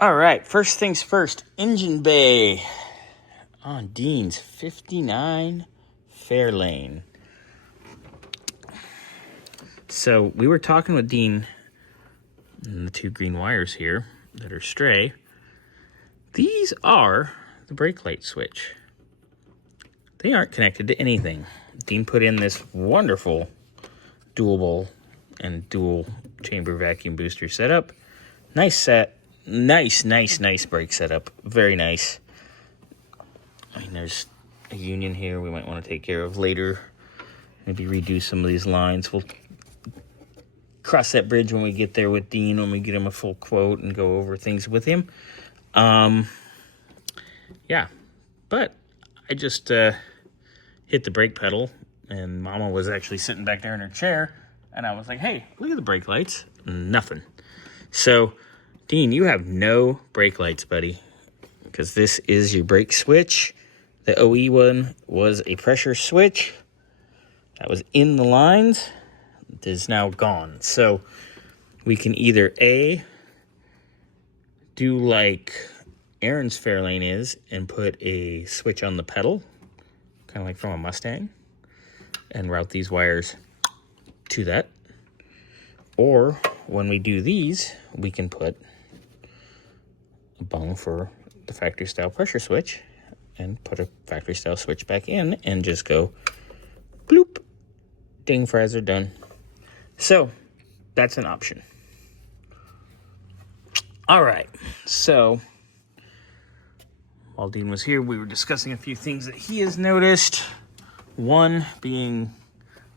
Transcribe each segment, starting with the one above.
All right, first things first, engine bay on Dean's 59 Fairlane. So we were talking with Dean and the two green wires here that are stray. These are the brake light switch. They aren't connected to anything. Dean put in this wonderful dual bowl and dual chamber vacuum booster setup. Nice set. Nice brake setup. Very nice. I mean, there's a union here we might want to take care of later. Maybe redo some of these lines. We'll cross that bridge when we get there with Dean, when we get him a full quote and go over things with him. Yeah, but I just hit the brake pedal, and Mama was actually sitting back there in her chair, and I was like, hey, look at the brake lights. Nothing. So, Dean, you have no brake lights, buddy, because this is your brake switch. The OE one was a pressure switch that was in the lines. It is now gone. So we can either A, do like Aaron's Fairlane is and put a switch on the pedal, kind of like from a Mustang, and route these wires to that. Or when we do these, we can put a bung for the factory style pressure switch and put a factory style switch back in and just go bloop, ding, fries are done. So that's an option. All right, so while Dean was here, we were discussing a few things that he has noticed. One being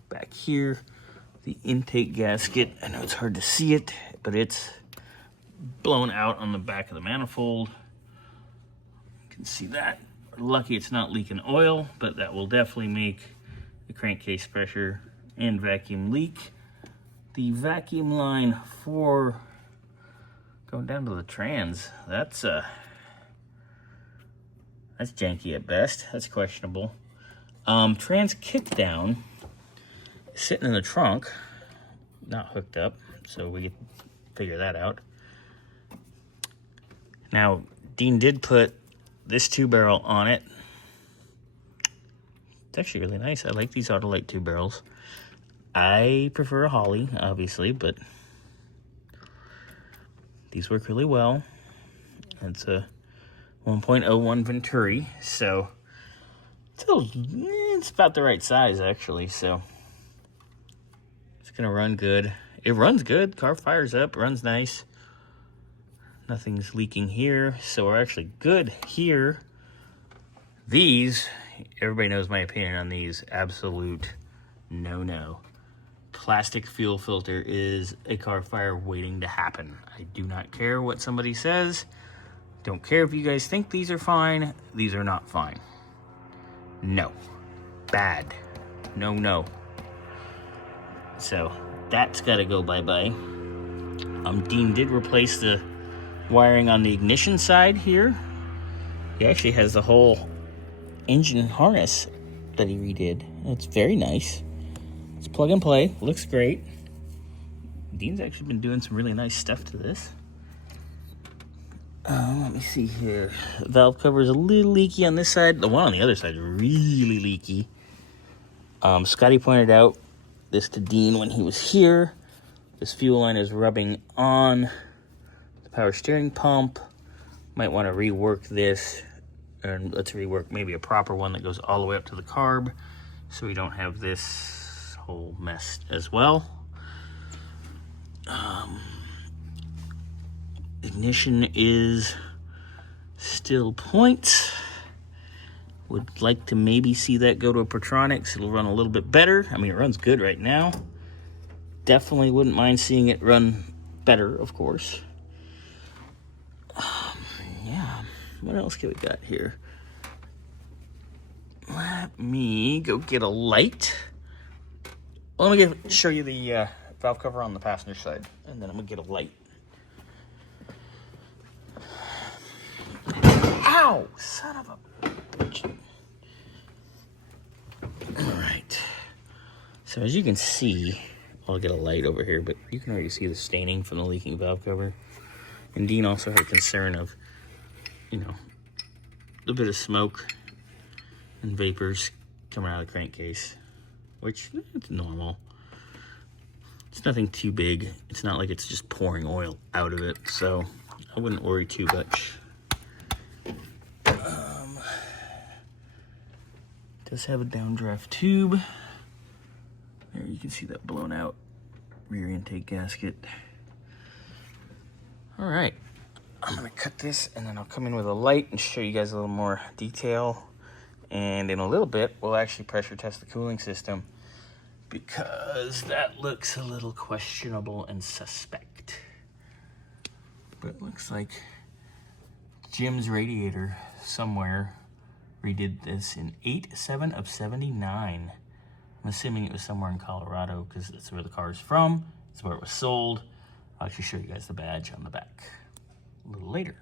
back here, the intake gasket. I know it's hard to see it, but it's blown out on the back of the manifold. You can see that. We're lucky it's not leaking oil, but that will definitely make the crankcase pressure and vacuum leak. The vacuum line for going down to the trans, that's janky at best. That's questionable. Trans kick down, sitting in the trunk, not hooked up, so we can figure that out. Now, Dean did put this 2-barrel on it. It's actually really nice. I like these Autolite 2 barrels. I prefer a Holly, obviously, but these work really well. It's a 1.01 Venturi, so it's about the right size, actually, so it's gonna run good. It runs good. Car fires up, runs nice. Nothing's leaking here, so we're actually good here. These, everybody knows my opinion on these. Absolute no-no. Plastic fuel filter is a car fire waiting to happen. I do not care what somebody says. Don't care if you guys think these are fine. These are not fine. No. Bad. No. So that's got to go bye-bye. Dean did replace the wiring on the ignition side here. He actually has the whole engine harness that he redid. It's very nice. It's plug and play. Looks great. Dean's actually been doing some really nice stuff to this. Let me see here. Valve cover is a little leaky on this side. The one on the other side is really leaky. Scotty pointed out this to Dean when he was here. This fuel line is rubbing on the power steering pump. Might want to rework this. And let's rework maybe a proper one that goes all the way up to the carb, so we don't have this whole mess as well. Ignition is still points. Would like to maybe see that go to a Pertronix. It'll run a little bit better. I mean, it runs good right now. Definitely wouldn't mind seeing it run better, of course. Yeah. What else can we got here? Let me go get a light. Well, let me show you the valve cover on the passenger side, and then I'm gonna get a light. Ow! Son of a bitch. All right. So as you can see, I'll get a light over here, but you can already see the staining from the leaking valve cover. And Dean also had a concern of, you know, a bit of smoke and vapors coming out of the crankcase, which it's normal. It's nothing too big. It's not like it's just pouring oil out of it, so I wouldn't worry too much. Does have a downdraft tube. There you can see that blown out rear intake gasket. All right, I'm gonna cut this and then I'll come in with a light and show you guys a little more detail. And in a little bit, we'll actually pressure test the cooling system because that looks a little questionable and suspect. But it looks like Jim's radiator somewhere redid this in 8/7 of 79. I'm assuming it was somewhere in Colorado because that's where the car is from. That's where it was sold. I'll actually show you guys the badge on the back a little later.